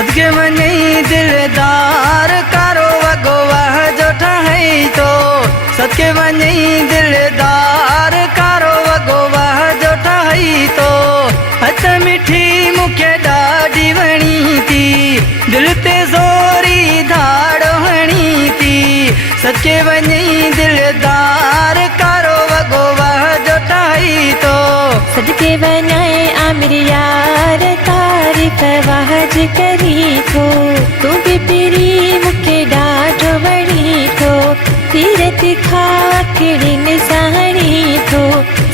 सदके वञई दिलदार कारो वॻो वाह जो ठाहे तो सदके वञई दिलदार कारो वॻो वाह जो ठाहे तो हथ मिठी मूंखे ॾाढी वणी थी दिल ते ज़ोरी धाड़ हणी थी सदके वञई दिलदार कारो वॻो वाह जो ठाहे तो सदके वञाए आमिर यार तारीफ़ वाह जी करी थो तूं बि पिरी मूंखे ॾाढो वणी थो तीरथ खां कहिड़ी निसाणी थो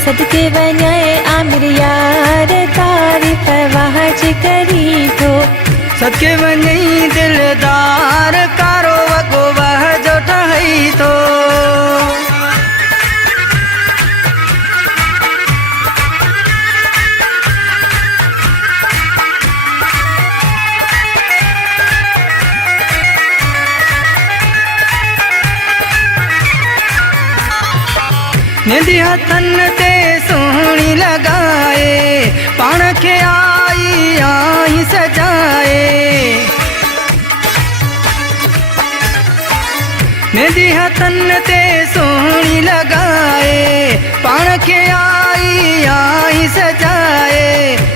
सदके वञाए आमिर यार तारीफ़ वाह जी करी थो सदके वञई दिलदार कारो वॻो वाह जो ठाहे तो मेहंदी हथनि ते सुहिणी लॻाए पाण खे आई सजाए मेहंदी हथनि ते सुहिणी लॻाए पाण खे आई सजाए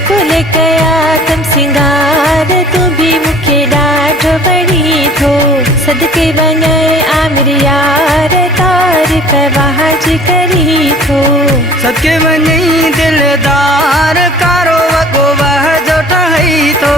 तोले कया तम सिंगार तूं बि मूंखे ॾाढो वणी थो सदके वञाए आमिर यार तारीफ़ वाह जी करी थो सदके वञई दिलदार कारो वॻो वाह जो ठाहे तो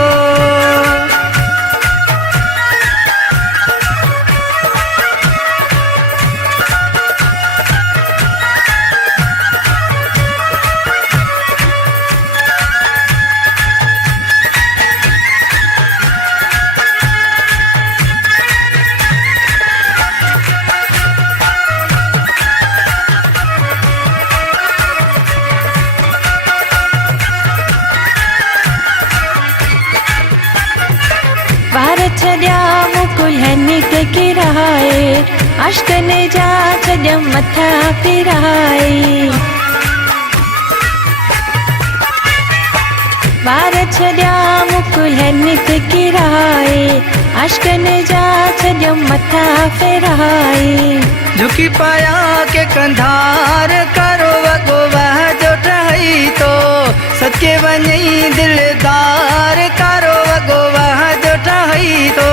वार छॾिया मुकुलनि ते किराए अश्कनि जा छॾियमि मथा फिराए वार छॾिया मुकुलनि ते किराए अश्कनि जा छॾियमि मथा फिराए झुकी पाया के कंधार कारो वॻो वाह जो ठाहे तो सदके वञई दिलदार कारो वॻो वाह जो ठाहे तो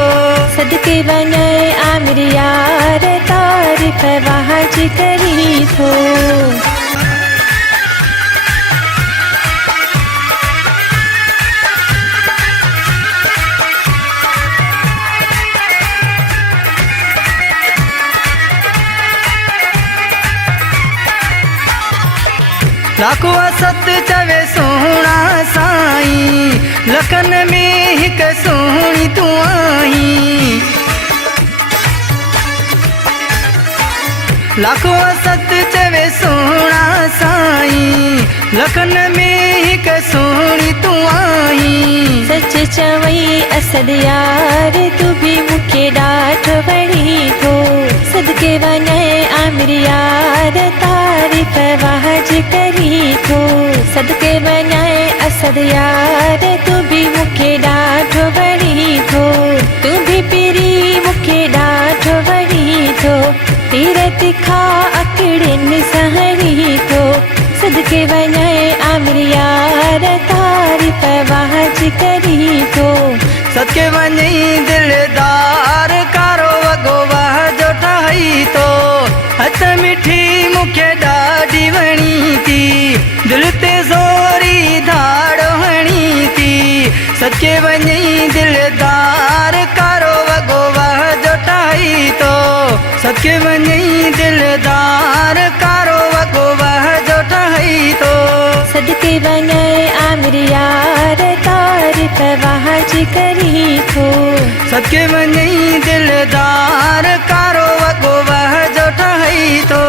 सदके वञाए आमिर यार तारीफ़ वाह जी करी थो लाखो सत चवे सोहणा साईं लखन में हिकु सोहणी तूं आहीं लाखो सत चवे सोहणा साईं लखन में हिकु सोहणी तूं आहीं सच चवई असद यार तूं बि मूंखे ॾाढो वणी थो सदके वञाए आमिर यार तारीफ़ वाह जी करी थो सदके वञाए असद यार तूं बि मूंखे ॾाढो वणी थो तूं बि पिरी मूंखे ॾाढो वणी थो तीरथ खां अकड़ियुनि सहणी थो सदके वञाए आमिर यार तारीफ़ वाह जी करी थो सदके वञई दिलदार कारो वॻो वाह जो ठाहे तो हथ मिठी मूंखे ॾाढी वणी थी दिल ते ज़ोरी धाड़ हणी थी सदके वञई दिलदार कारो वॻो वाह जो ठाहे तो सदके वञई दिलदार कारो वॻो वाह जो ठाहे तो सदके वञाए आमिर यार तारीफ़ वाह जी करी थो सदके वञई दिलदार कारो वॻो वाह जो ठाहे तो।